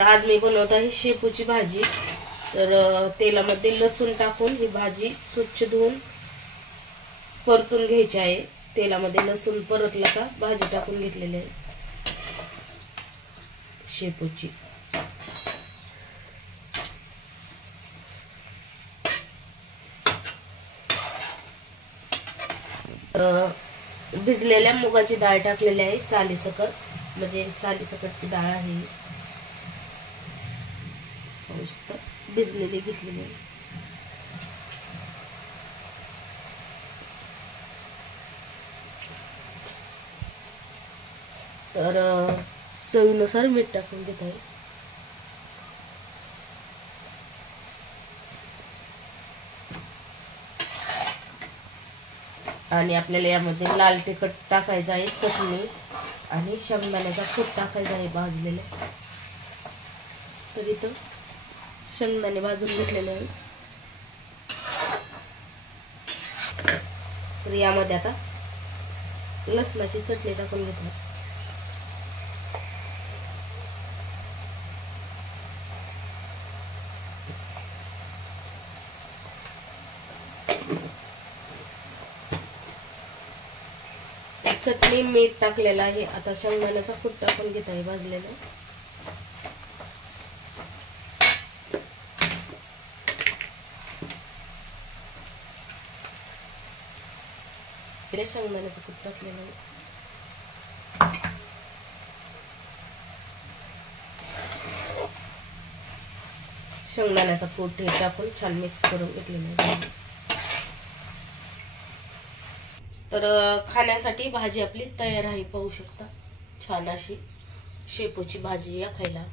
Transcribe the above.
आज मी बनवत आहे शेपूची भाजी। तर तेलामध्ये लसूण टाकून ही भाजी स्वच्छ धुवून परतून घ्यायची आहे। तेलामध्ये लसूण परतला का भाजी टाकून घेतलेली आहे शेपूची। भिजलेल्या मुगाची डाळ टाकलेली आहे सालीसकट, म्हणजे सालीसकटची डाळ आहे, भिजलेली घेतलेली आहे। तर चवीनुसार मीठ टाकून घेत आहे। आणि आपल्याला यामध्ये लाल तिखट टाकायचं आहे, चटणी आणि शेंगदाण्याचा कूट टाकायचा आहे भाजलेले। तर इथं शेंगदाणे भाजून घेतलेले आहे। तर यामध्ये आता लसणाची चटणी टाकून घेतो। चटणी मीठ टाकलेलं आहे। आता शेंगदाण्याचा कूट टाकून घेत आहे भाजलेला। शेंगदाण्याचा कूट टाकलेला आहे। शेंगदाण्याचा कूट हे टाकून छान मिक्स करून घेतलेला आहे। तर खाण्यासाठी भाजी आपली तयार आहे, पाहू शकता। छान अशी शेपूची भाजी या खायला।